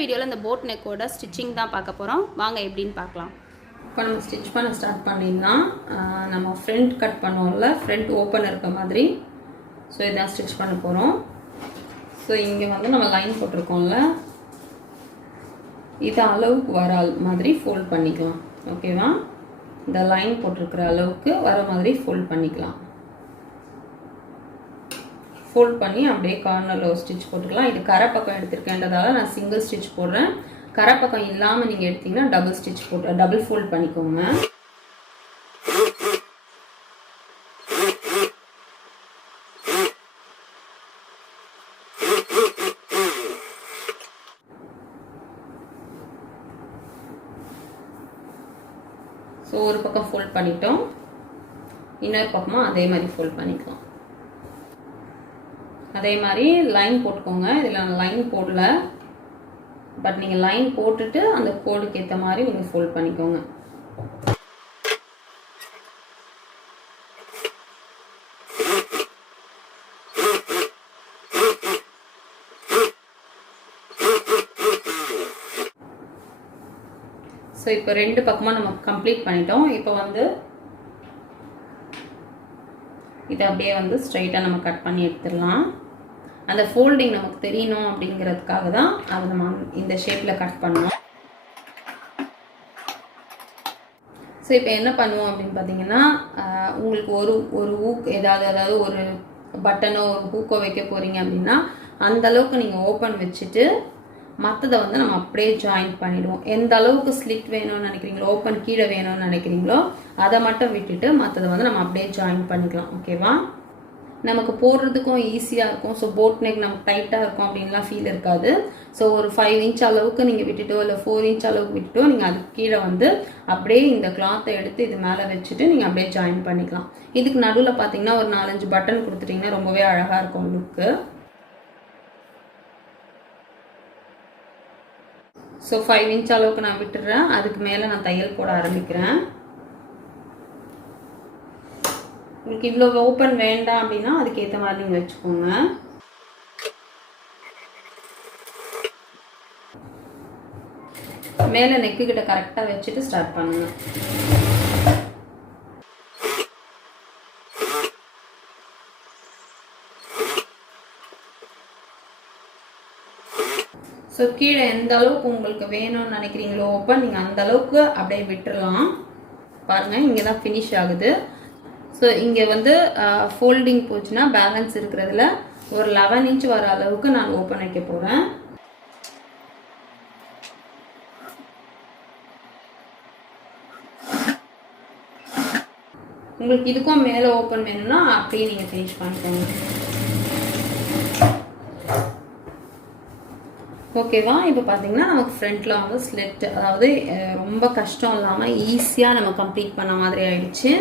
வீடியோவில் இந்த போட் நெக்கோட ஸ்டிச்சிங் தான் பார்க்க போகிறோம். வாங்க எப்படின்னு பார்க்கலாம். இப்போ நம்ம ஸ்டிச் பண்ண ஸ்டார்ட் பண்ணிடலாம். நம்ம ஃப்ரண்ட் கட் பண்ணுவோம்ல, ஃப்ரண்ட் ஓப்பன் இருக்க மாதிரி. ஸோ இதான் ஸ்டிச் பண்ண போகிறோம். ஸோ இங்கே வந்து நம்ம லைன் போட்டிருக்கோம்ல, இது அளவுக்கு வர மாதிரி ஃபோல்ட் பண்ணிக்கலாம். ஓகேவா? இந்த லைன் போட்டிருக்கிற அளவுக்கு வர மாதிரி ஃபோல்ட் பண்ணிக்கலாம். ஃபோல்ட் பண்ணி அப்படியே கார்னரில் ஒரு ஸ்டிச் போட்டுக்கலாம். இது கரை பக்கம் எடுத்துருக்கேன்றதால நான் சிங்கிள் ஸ்டிச் போடுறேன். கரை பக்கம் இல்லாமல் நீங்கள் எடுத்தீங்கன்னா டபுள் ஸ்டிச் போட்டு டபுள் ஃபோல்ட் பண்ணிக்கோங்க. ஸோ ஒரு பக்கம் ஃபோல்ட் பண்ணிட்டோம், இன்னொரு பக்கமாக அதே மாதிரி ஃபோல்ட் பண்ணிக்கலாம். அதே மாதிரி லைன் போட்டுக்கோங்க. இதில் நான் லைன் போடல, பட் நீங்கள் லைன் போட்டுட்டு அந்த கோடுக்கு ஏற்ற மாதிரி நீங்கள் ஃபோல்ட் பண்ணிக்கோங்க. ஸோ இப்போ ரெண்டு பக்கமாக நம்ம கம்ப்ளீட் பண்ணிட்டோம். இப்போ வந்து இதை அப்படியே வந்து ஸ்ட்ரைட்டாக நம்ம கட் பண்ணி எடுத்துடலாம். அந்த ஃபோல்டிங் நமக்கு தெரியணும் அப்படிங்கிறதுக்காக தான் அதை நம்ம இந்த ஷேப்பில் கட் பண்ணுவோம். ஸோ இப்போ என்ன பண்ணுவோம் அப்படின்னு பார்த்தீங்கன்னா, உங்களுக்கு ஒரு ஹூக் அதாவது ஒரு பட்டனோ ஒரு ஹூக்கோ வைக்க போகிறீங்க அப்படின்னா அந்த அளவுக்கு நீங்கள் ஓப்பன் வச்சுட்டு மற்றதை வந்து நம்ம அப்படியே ஜாயின் பண்ணிவிடுவோம். எந்த அளவுக்கு ஸ்லிட் வேணும்னு நினைக்கிறீங்களோ, ஓப்பன் கீழே வேணும்னு நினைக்கிறீங்களோ அதை மட்டும் விட்டுட்டு மற்றதை வந்து நம்ம அப்படியே ஜாயின் பண்ணிக்கலாம். ஓகேவா? நமக்கு போடுறதுக்கும் ஈஸியாக இருக்கும். ஸோ போட் நெக் நமக்கு டைட்டாக இருக்கும் அப்படின்லாம் ஃபீல் இருக்காது. ஸோ ஒரு 5 இன்ச் அளவுக்கு நீங்கள் விட்டுட்டோ இல்லை 4 இன்ச் அளவுக்கு விட்டுட்டோ நீங்கள் அதுக்கு கீழே வந்து அப்படியே இந்த கிளாத்தை எடுத்து இது மேலே வச்சுட்டு நீங்கள் அப்படியே ஜாயின் பண்ணிக்கலாம். இதுக்கு நடுவில் பார்த்தீங்கன்னா ஒரு 4-5 பட்டன் கொடுத்துட்டிங்கன்னா ரொம்பவே அழகாக இருக்கும் லுக்கு. ஸோ 5 இன்ச் அளவுக்கு நான் விட்டுடுறேன். அதுக்கு மேலே நான் தையல் போட ஆரம்பிக்கிறேன். உங்களுக்கு இவ்வளோ ஓப்பன் வேண்டாம் அப்படின்னா அதுக்கேற்ற மாதிரி நீங்கள் வச்சுக்கோங்க. மேலே நெக்கு கிட்ட கரெக்டாக வச்சுட்டு ஸ்டார்ட் பண்ணுங்க. ஸோ கீழே எந்த அளவுக்கு உங்களுக்கு வேணும்னு நினைக்கிறீங்களோ ஓப்பன், நீங்கள் அந்த அளவுக்கு அப்படியே விட்டுடலாம். பாருங்கள், இங்கே தான் ஃபினிஷ் ஆகுது. ஸோ இங்கே வந்து ஃபோல்டிங் போச்சுன்னா பேலன்ஸ் இருக்கிறதுல ஒரு 11 இன்ச் வர அளவுக்கு நான் ஓப்பன் வைக்க போகிறேன். உங்களுக்கு இதுக்கும் மேலே ஓப்பன் வேணும்னா அப்படியே நீங்கள் ஃபினிஷ் பண்ணிக்கோங்க. ஓகேவா? இப்போ பார்த்தீங்கன்னா நமக்கு ஃப்ரண்ட்டில் வந்து ஸ்லிட், அதாவது ரொம்ப கஷ்டம் இல்லாமல் ஈஸியாக நம்ம கம்ப்ளீட் பண்ண மாதிரி ஆயிடுச்சு.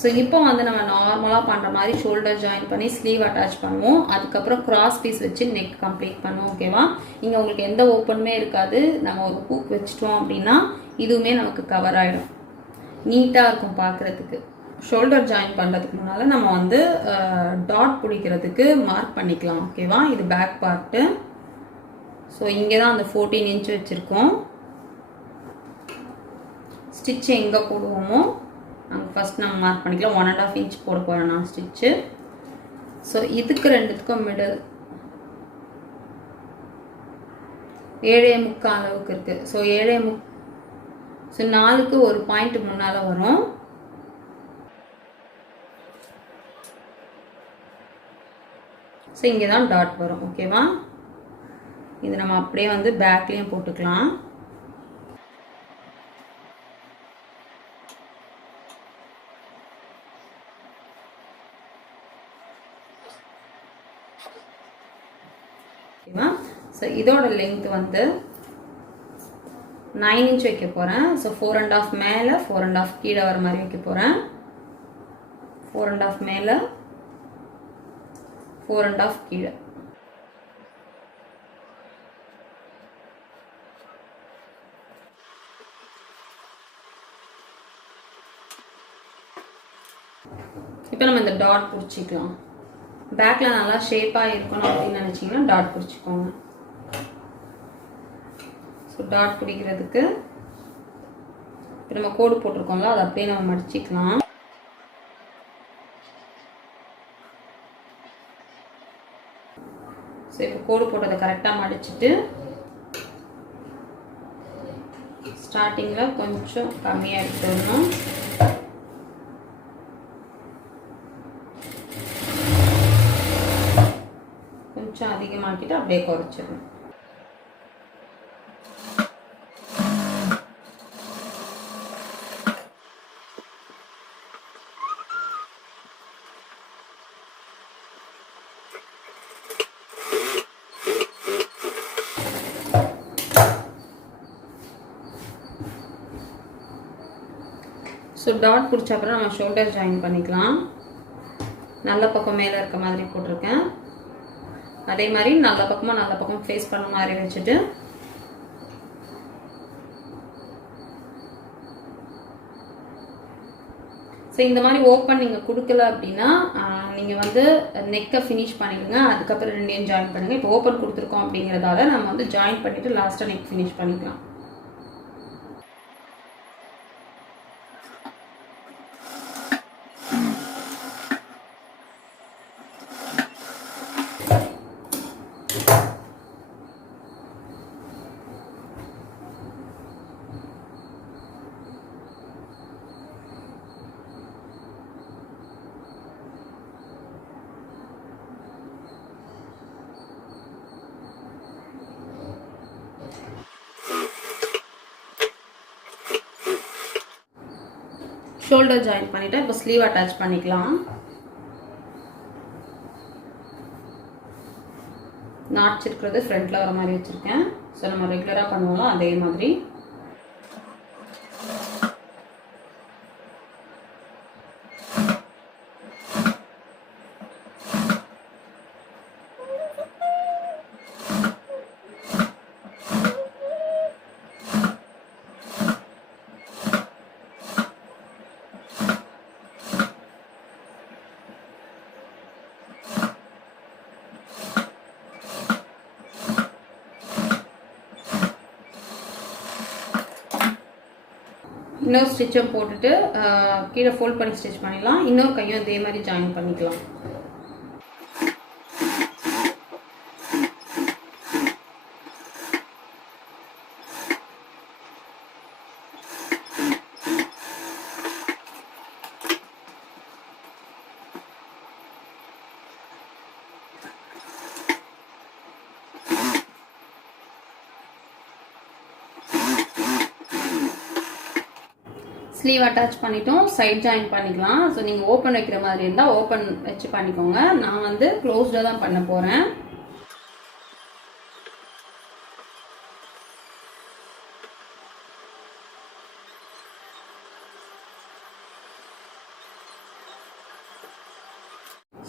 ஸோ இப்போ வந்து நம்ம நார்மலாக பண்ணுற மாதிரி ஷோல்டர் ஜாயின் பண்ணி ஸ்லீவ் அட்டாச் பண்ணுவோம். அதுக்கப்புறம் கிராஸ் பீஸ் வச்சு நெக் கம்ப்ளீட் பண்ணுவோம். ஓகேவா? இங்கே உங்களுக்கு எந்த ஓப்பனுமே இருக்காது. நம்ம ஒரு ஹூக் வச்சிட்டோம் அப்படின்னா இதுவுமே நமக்கு கவர் ஆகிடும், நீட்டாக இருக்கும் பார்க்குறதுக்கு. ஷோல்டர் ஜாயின் பண்ணுறதுக்கு முன்னால் நம்ம வந்து டாட் பிடிக்கிறதுக்கு மார்க் பண்ணிக்கலாம். ஓகேவா? இது பேக் பார்ட்டு. ஸோ இங்கே தான் அந்த 14 இன்ச் வச்சுருக்கோம். ஸ்டிச் எங்கே போடுவோமோ அங்கே ஃபஸ்ட் நம்ம மார்க் பண்ணிக்கலாம். 1.5 இன்ச் போட போகிறேன் நான் ஸ்டிச்சு. ஸோ இதுக்கு ரெண்டுத்துக்கும் மிடில் 7.75 அளவுக்கு இருக்குது. ஸோ 7.75, ஸோ 4க்கு ஒரு பாயிண்ட் முன்னால் வரும். ஸோ இங்கே தான் டாட் வரும். ஓகேவா? இது நம்ம அப்படியே வந்து பேக்லேயும் போட்டுக்கலாம். ஓகேவா? ஸோ இதோட லென்த் வந்து 9 இன்ச் வைக்க போகிறேன். ஸோ 4.5 மேலே 4.5 கீழே வர மாதிரி வைக்க போகிறேன். 4.5 மேலே 4.5 கீழே. இப்போ நம்ம இந்த டாட் பிடிச்சிக்கலாம். பேக்கில் நல்லா ஷேப்பாக இருக்கணும் அப்படின்னு நினச்சிங்கன்னா டாட் பிடிச்சிக்கோங்க. ஸோ டாட் பிடிக்கிறதுக்கு இப்போ நம்ம கோடு போட்டிருக்கோம்ல அதை அப்படியே நம்ம மடிச்சிக்கலாம். ஸோ இப்போ கோடு போட்டதை கரெக்டாக மடிச்சுட்டு ஸ்டார்டிங்கில் கொஞ்சம் கம்மியாக எடுத்துடணும். கொஞ்சம் அதிகமாக்கிட்டு அப்படியே குறைச்சிடணும். ஸோ டாட் பிடிச்ச அப்புறம் நம்ம ஷோல்டர் ஜாயின் பண்ணிக்கலாம். நல்ல பக்கம் மேலே இருக்க மாதிரி போட்டிருக்கேன். அதே மாதிரி நல்ல பக்கம் ஃபேஸ் பண்ண மாதிரி வச்சுட்டு ஸோ இந்த மாதிரி ஓப்பன் நீங்கள் கொடுக்கல அப்படின்னா நீங்கள் வந்து நெக்கை ஃபினிஷ் பண்ணிடுங்க. அதுக்கப்புறம் ரெண்டையும் ஜாயின் பண்ணுங்கள். இப்போ ஓப்பன் கொடுத்துருக்கோம் அப்படிங்கிறதால நம்ம வந்து ஜாயின் பண்ணிவிட்டு லாஸ்ட்டாக நெக் ஃபினிஷ் பண்ணிக்கலாம். ஷோல்டர் ஜாயின் பண்ணிவிட்டு இப்போ ஸ்லீவ் அட்டாச் பண்ணிக்கலாம். நாட்ச் இருக்கிறது ஃப்ரண்ட்டில் வர மாதிரி வச்சுருக்கேன். ஸோ நம்ம ரெகுலராக பண்ணுவோம் அதே மாதிரி. இன்னொரு ஸ்டிச்சை போட்டுட்டு கீழே ஃபோல்ட் பண்ணி ஸ்டிச் பண்ணிடலாம். இன்னொரு கையும் இதே மாதிரி ஜாயின் பண்ணிக்கலாம். ஸ்லீவ் அட்டாச் பண்ணிட்டோம். சைட் ஜாயின் பண்ணிக்கலாம். ஸோ நீங்கள் ஓப்பன் வைக்கிற மாதிரி இருந்தால் ஓப்பன் வச்சு பண்ணிக்கோங்க. நான் வந்து க்ளோஸ்டாக தான் பண்ண போகிறேன்.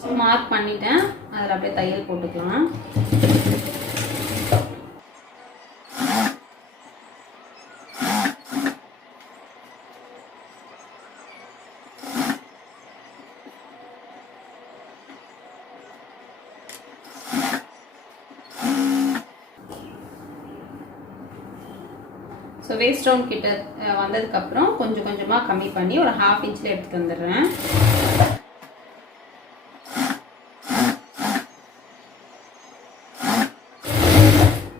ஸோ மார்க் பண்ணிட்டேன். அதில் அப்படியே தையல் போட்டுக்கலாம். ஸோ வேஸ்ட் ரவுண்ட் கிட்ட வந்ததுக்கப்புறம் கொஞ்சம் கொஞ்சமாக கம்மி பண்ணி ஒரு 1/2 இன்ச்சில் எடுத்துகிட்டு வந்துடுறேன்.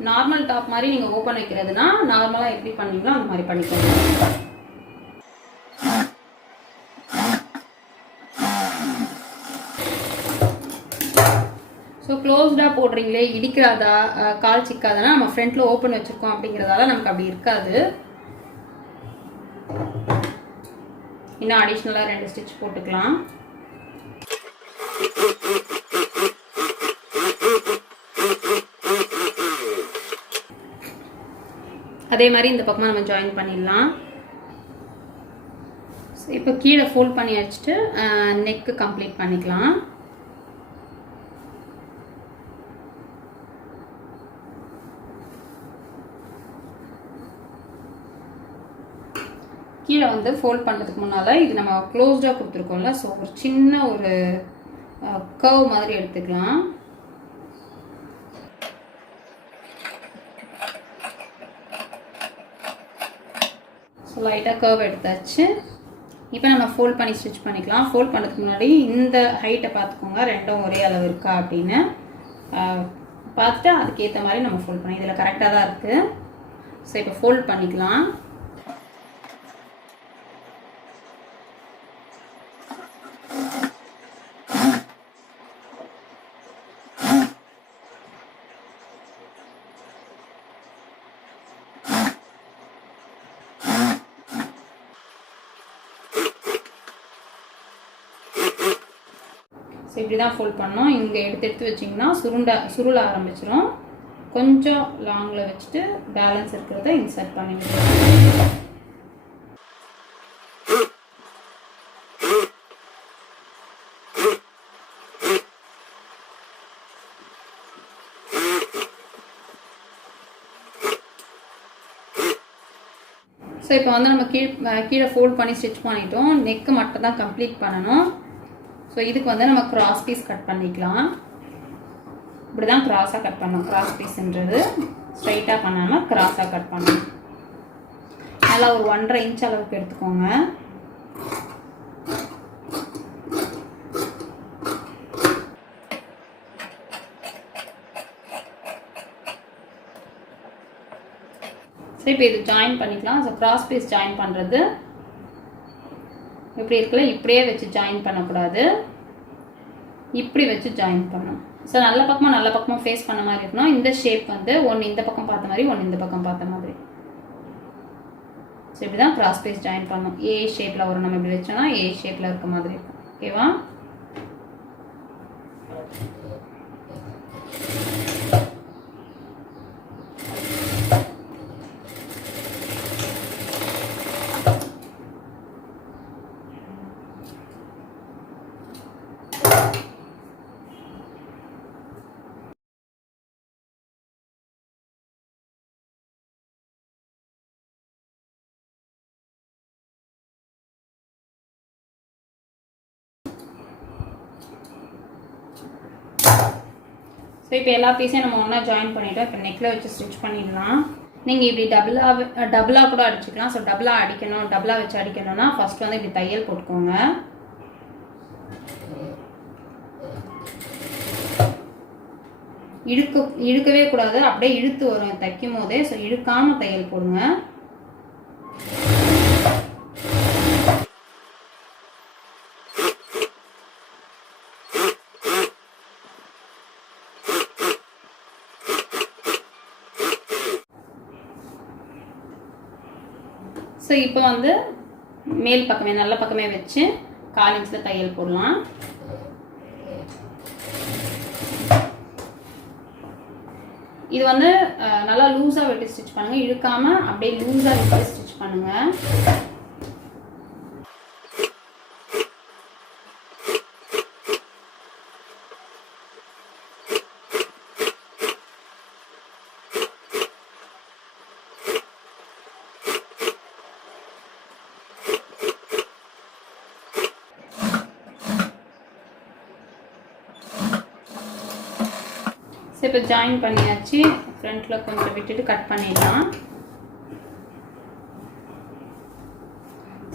நார்மல் டாப் மாதிரி நீங்கள் ஓப்பன் வைக்கிறதுனா நார்மலாக எப்படி பண்ணீங்களோ அந்த மாதிரி பண்ணிக்கோங்க. ஸோ க்ளோஸ்டாக போடுறீங்களே இடிக்கிறாதா கால் சிக்காதுன்னா நம்ம ஃப்ரண்ட்டில் ஓப்பன் வச்சுருக்கோம் அப்படிங்கிறதால நமக்கு அப்படி இருக்காது. இன்னும் அடிஷ்னலாக 2 ஸ்டிச் போட்டுக்கலாம். அதே மாதிரி இந்த பக்கமாக நம்ம ஜாயின் பண்ணிடலாம். இப்போ கீழே ஃபோல்ட் பண்ணி வச்சுட்டு நெக்கு கம்ப்ளீட் பண்ணிக்கலாம். கீழே வந்து ஃபோல்ட் பண்ணுறதுக்கு முன்னால் இது நம்ம க்ளோஸ்டாக கொடுத்துருக்கோம்ல, ஸோ ஒரு சின்ன ஒரு கர்வ் மாதிரி எடுத்துக்கலாம். ஸோ லைட்டாக கர்வ் எடுத்தாச்சு. இப்போ நம்ம ஃபோல்ட் பண்ணி ஸ்டிச் பண்ணிக்கலாம். ஃபோல்ட் பண்ணுறதுக்கு முன்னாடி இந்த ஹைட்டை பார்த்துக்கோங்க, ரெண்டும் ஒரே அளவு இருக்கா அப்படின்னு பார்த்துட்டு அதுக்கேற்ற மாதிரி நம்ம ஃபோல்ட் பண்ணி, இதில் கரெக்டாக தான் இருக்குது. ஸோ இப்போ ஃபோல்ட் பண்ணிக்கலாம். ஸோ இப்படி தான் ஃபோல்ட் பண்ணோம். இங்கே எடுத்து வச்சிங்கன்னா சுருள ஆரம்பிச்சிடும். கொஞ்சம் லாங்கில் வச்சுட்டு பேலன்ஸ் இருக்கிறத இன்சர்ட் பண்ணிவிடுவோம். ஸோ இப்போ வந்து நம்ம கீழே ஃபோல்ட் பண்ணி ஸ்டிச் பண்ணிட்டோம். நெக்கு மட்டும் தான் கம்ப்ளீட் பண்ணணும். ஸோ இதுக்கு வந்து நம்ம கிராஸ் பீஸ் கட் பண்ணிக்கலாம். இப்படி தான் கிராஸாக கட் பண்ணணும். கிராஸ் பீஸ்ன்றது ஸ்ட்ரைட்டாக பண்ணாமல் கிராஸாக கட் பண்ணணும். நல்லா ஒரு 1.5 இன்ச் அளவுக்கு எடுத்துக்கோங்க. ஸோ இப்போ இது ஜாயின் பண்ணிக்கலாம். ஸோ கிராஸ் பீஸ் ஜாயின் பண்ணுறது இப்படி இருக்குல்ல, இப்படியே வச்சு ஜாயின் பண்ணக்கூடாது, இப்படி வச்சு ஜாயின் பண்ணணும். ஸோ நல்ல பக்கமாக ஃபேஸ் பண்ண மாதிரி இருக்கணும். இந்த ஷேப் வந்து ஒன்று இந்த பக்கம் பார்த்த மாதிரி, ஒன்று இந்த பக்கம் பார்த்த மாதிரி. ஸோ இப்படி தான் கிராஸ் பீஸ் ஜாயின் பண்ணணும். ஏ ஷேப்பில் வரும். நம்ம இப்படி வச்சோன்னா ஏ ஷேப்பில் இருக்க மாதிரி இருக்கும். ஓகேவா? ஸோ இப்போ எல்லா பீஸையும் நம்ம ஒன்றா ஜாயின் பண்ணிவிட்டோம். இப்போ நெக்கில் வச்சு ஸ்டிச் பண்ணிடலாம். நீங்கள் இப்படி டபுளாக கூட அடிச்சுக்கலாம். ஸோ டபுளாக வச்சு அடிக்கணும்னா ஃபர்ஸ்ட் வந்து இப்படி தையல் போட்டுக்கோங்க. இழுக்கவே கூடாது, அப்படியே இழுத்து வரும் தைக்கும் போதே. ஸோ இழுக்காமல் தையல் போடுங்க. ஸோ இப்போ வந்து மேல் பக்கமே நல்ல பக்கமே வச்சு 1/4 இன்ச்சில் தையல் போடலாம். இது வந்து நல்லா லூஸாக வெட்டி ஸ்டிச் பண்ணுங்கள். இழுக்காமல் அப்படியே லூஸாக வெட்டி ஸ்டிச் பண்ணுங்கள். இப்போ ஜாயின் பண்ணியாச்சு. ஃப்ரண்ட்டில் கொஞ்சம் விட்டுட்டு கட் பண்ணிடலாம்.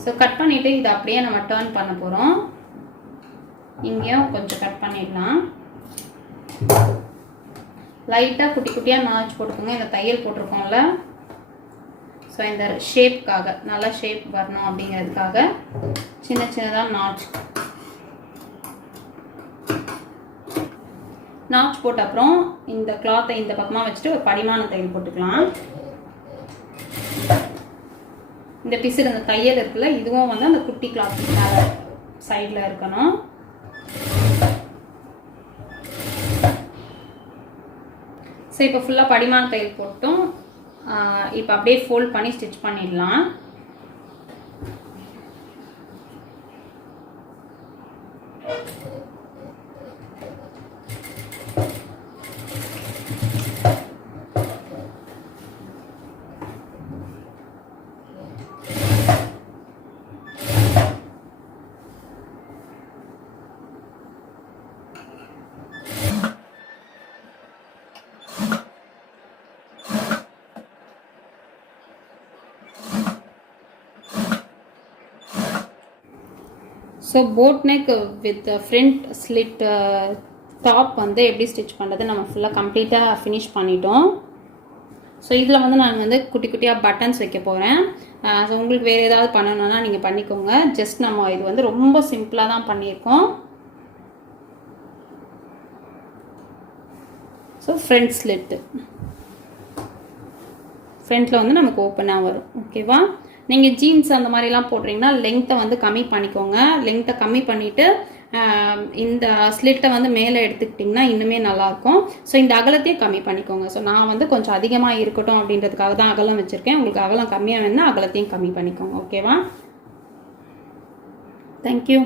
ஸோ கட் பண்ணிவிட்டு இதை அப்படியே நம்ம டர்ன் பண்ண போகிறோம். இங்கேயும் கொஞ்சம் கட் பண்ணிடலாம். லைட்டாக குட்டி குட்டியாக நாச் போட்டுக்கோங்க. இந்த தையல் போட்டிருக்கோம்ல, ஸோ இந்த ஷேப்காக, நல்லா ஷேப் வரணும் அப்படிங்கிறதுக்காக சின்னதாக நாச் போட்ட அப்புறம் இந்த கிளாத்தை இந்த பக்கமாக வச்சுட்டு ஒரு படிமான தையல் போட்டுக்கலாம். இந்த பிசுறு இந்த தையல் இருக்குல்ல, இதுவும் வந்து அந்த குட்டி கிளாத் சைடில் இருக்கணும். ஸோ இப்போ ஃபுல்லாக படிமான தையல் போட்டோம். இப்போ அப்படியே ஃபோல்ட் பண்ணி ஸ்டிச் பண்ணிடலாம். So boat neck with front slit top வந்து எப்படி ஸ்டிச் பண்ணுறது நம்ம ஃபுல்லாக கம்ப்ளீட்டாக ஃபினிஷ் பண்ணிட்டோம். ஸோ இதில் வந்து நான் வந்து குட்டி குட்டியாக பட்டன்ஸ் வைக்க போகிறேன். ஸோ உங்களுக்கு வேறு ஏதாவது பண்ணணுன்னா நீங்கள் பண்ணிக்கோங்க. ஜஸ்ட் நம்ம இது வந்து ரொம்ப சிம்பிளாக தான் பண்ணியிருக்கோம். ஸோ ஃப்ரண்ட் ஸ்லிட்டு ஃப்ரண்ட்டில் வந்து நமக்கு ஓப்பனாக வரும். ஓகேவா? நீங்கள் ஜீன்ஸ் அந்த மாதிரிலாம் போடுறீங்கன்னா லெங்க்த்தை வந்து கம்மி பண்ணிக்கோங்க. லெங்க்த்தை கம்மி பண்ணிவிட்டு இந்த ஸ்லிட்டை வந்து மேலே எடுத்துக்கிட்டிங்கன்னா இன்னுமே நல்லாயிருக்கும். ஸோ இந்த அகலத்தையும் கம்மி பண்ணிக்கோங்க. ஸோ நான் வந்து கொஞ்சம் அதிகமாக இருக்கட்டும் அப்படின்றதுக்காக தான் அகலம் வச்சுருக்கேன். உங்களுக்கு அகலம் கம்மியாக வேணுன்னா அகலத்தையும் கம்மி பண்ணிக்கோங்க. ஓகேவா? தேங்க்யூ.